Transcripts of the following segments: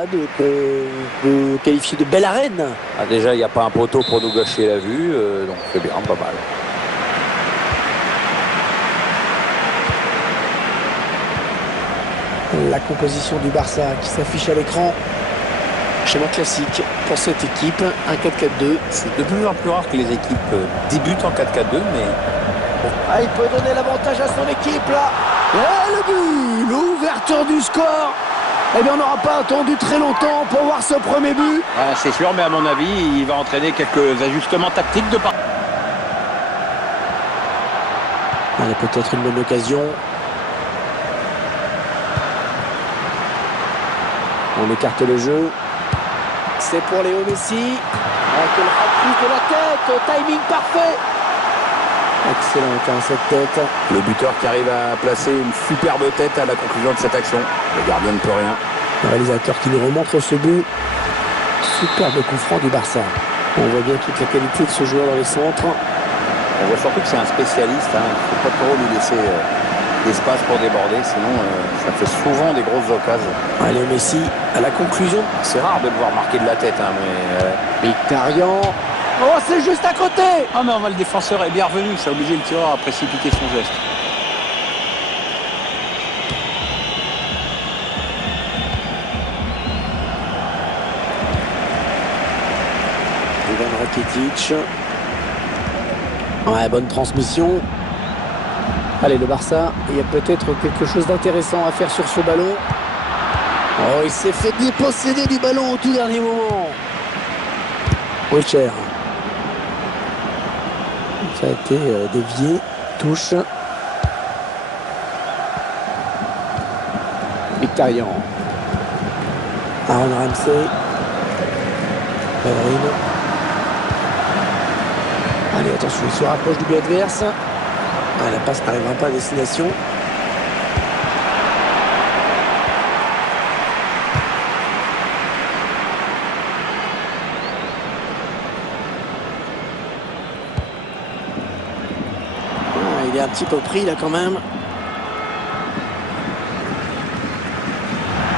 qu'on peut qualifier de belle arène. Ah, déjà, il n'y a pas un poteau pour nous gâcher la vue, donc c'est bien, pas mal. La composition du Barça qui s'affiche à l'écran. Schéma classique pour cette équipe, un 4-4-2. C'est de plus en plus rare que les équipes débutent en 4-4-2, mais... Ah, il peut donner l'avantage à son équipe là. Et le but, l'ouverture du score. Eh bien, on n'aura pas attendu très longtemps pour voir ce premier but. Ah, c'est sûr, mais à mon avis, il va entraîner quelques ajustements tactiques de part. Allez, peut-être une bonne occasion. On écarte le jeu. C'est pour Léo Messi. Quelle reprise de la tête. Timing parfait. Excellent, cette tête. Le buteur qui arrive à placer une superbe tête à la conclusion de cette action. Le gardien ne peut rien. Le réalisateur qui nous remontre ce but. Superbe coup franc du Barça. On voit bien toute la qualité de ce joueur dans les centres. On voit surtout que c'est un spécialiste. Il ne faut pas trop lui laisser d'espace pour déborder. Sinon, ça fait souvent des grosses occasions. Allez, Messi à la conclusion. C'est rare de le voir marquer de la tête. Mais Mkhitaryan. Oh, c'est juste à côté. Ah non, le défenseur est bien revenu. Ça a obligé le tireur à précipiter son geste. Ivan Rakitic. Ouais, bonne transmission. Allez, le Barça, il y a peut-être quelque chose d'intéressant à faire sur ce ballon. Oh, il s'est fait déposséder du ballon au tout dernier moment. Wilcher. Ça a été dévié. Touche. Mkhitaryan. Aaron Ramsey. Bellerin. Allez, attention, il se rapproche du but adverse. Ah, la passe n'arrivera pas à destination. Ah, il est un petit peu pris là quand même.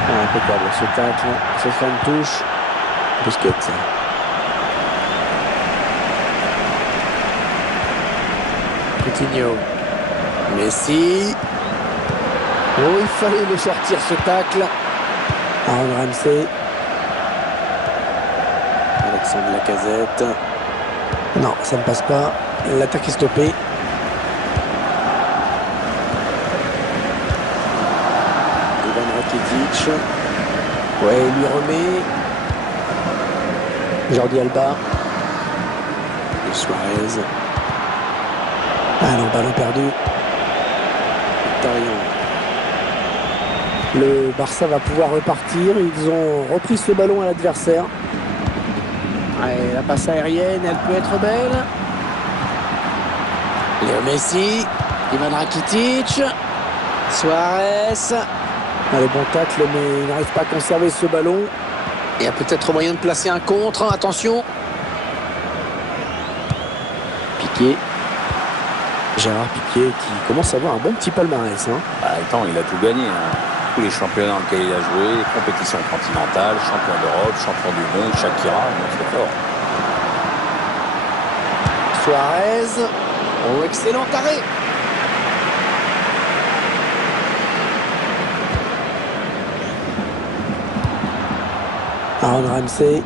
Ah, impeccable ce tacle. Ce sera une touche. Busquets. Coutinho. Messi. Oh, il fallait le sortir ce tacle. Aaron Ramsey. Alexandre Lacazette. Non, ça ne passe pas. L'attaque est stoppée. Ivan Rakitic. Ouais, il lui remet. Jordi Alba. Et Suarez. Ah non, ballon perdu. Mkhitaryan. Le Barça va pouvoir repartir. Ils ont repris ce ballon à l'adversaire. Ouais, la passe aérienne, elle peut être belle. Léo Messi. Ivan Rakitic. Suarez. Allez, bon tacle, mais il n'arrive pas à conserver ce ballon. Il y a peut-être moyen de placer un contre. Attention. Piqué. Gérard Piqué qui commence à avoir un bon petit palmarès. Attends, il a tout gagné. Tous les championnats dans lesquels il a joué, compétitions continentales, champion d'Europe, champion du monde, Shakira, c'est fort. Suarez. Oh, excellent arrêt. Aaron Ramsey.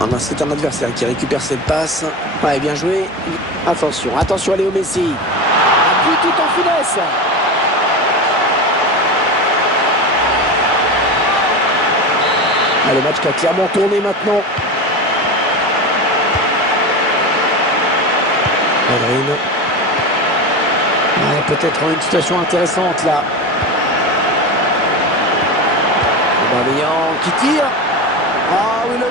Ah ben, c'est un adversaire qui récupère cette passe. Ouais, bien joué. Attention, attention à Léo Messi. Un but tout en finesse. Ah, le match qui a clairement tourné maintenant. Bellerin. Ouais, peut-être une situation intéressante là. Aubameyang qui tire. Ah oui, le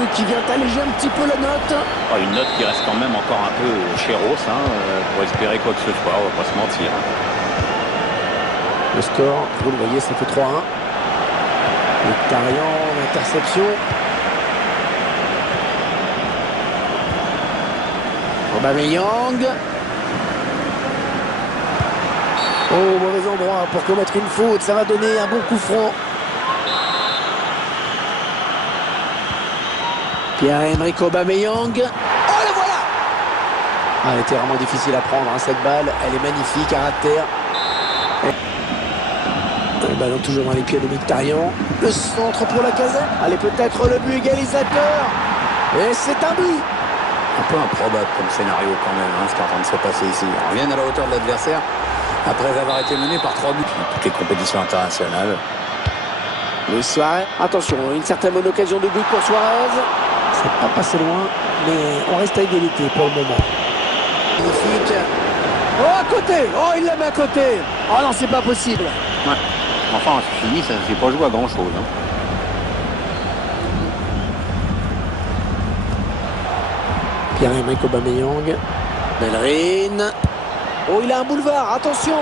but qui vient alléger un petit peu la note. Une note qui reste quand même encore un peu chéros, pour espérer quoi que ce soit, on va pas se mentir. Le score, vous le voyez, ça fait 3-1. Mkhitaryan, l'interception. Aubameyang. Oh, mauvais endroit pour commettre une faute. Ça va donner un bon coup franc. Pierre-Emerick Aubameyang. Oh, la voilà! Ah, elle était vraiment difficile à prendre, hein, cette balle. Elle est magnifique, caractère. Le ballon toujours dans les pieds de Mkhitaryan. Le centre pour la casette. Allez, peut-être le but égalisateur. Et c'est un but. Un peu improbable comme scénario quand même, hein, ce qui est en train de se passer ici. On vient à la hauteur de l'adversaire après avoir été mené par 3 buts dans toutes les compétitions internationales. Luis Suarez. Attention, une certaine bonne occasion de but pour Suarez. C'est pas passé loin, mais on reste à égalité pour le moment. Magnifique. Oh, à côté. Oh, il la met à côté. Oh non, c'est pas possible. Ouais. Enfin, c'est fini, ça ne s'est pas joué à grand-chose. Hein. Pierre-Emerick Aubameyang. Bellerin. Oh, il a un boulevard, attention.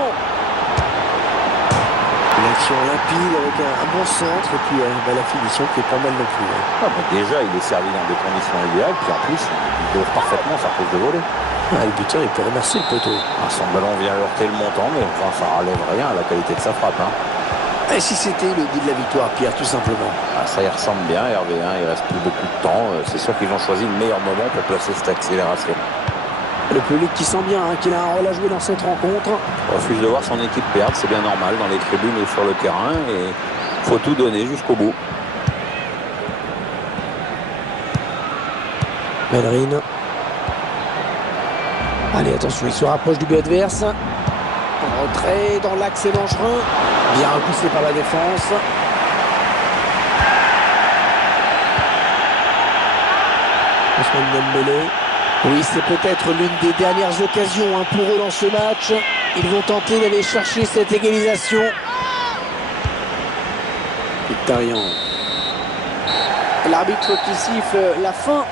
Une action limpide avec un bon centre et puis la finition qui est pas mal non plus. Hein. Ah, bah déjà, il est servi dans des conditions idéales, puis en plus, il dose parfaitement sa prise de volée. Ah, le buteur, il peut remercier le poteau. Ah, son ballon vient heurter le montant, mais enfin, ça relève rien à la qualité de sa frappe. Hein. Et si c'était le but de la victoire, Pierre, tout simplement? Ah, ça y ressemble bien, Hervé, hein, il reste plus beaucoup de temps. C'est sûr qu'ils ont choisi le meilleur moment pour placer cette accélération. Le public qui sent bien hein, qu'il a un rôle à jouer dans cette rencontre. On refuse de voir son équipe perdre, c'est bien normal dans les tribunes et sur le terrain. Et faut tout donner jusqu'au bout. Bellerin. Allez, attention, il se rapproche du but adverse. En retrait, dans l'axe, c'est dangereux. Bien repoussé par la défense. Ousmane Dembélé. Oui, c'est peut-être l'une des dernières occasions hein, pour eux dans ce match. Ils vont tenter d'aller chercher cette égalisation. Mkhitaryan. L'arbitre qui siffle la fin.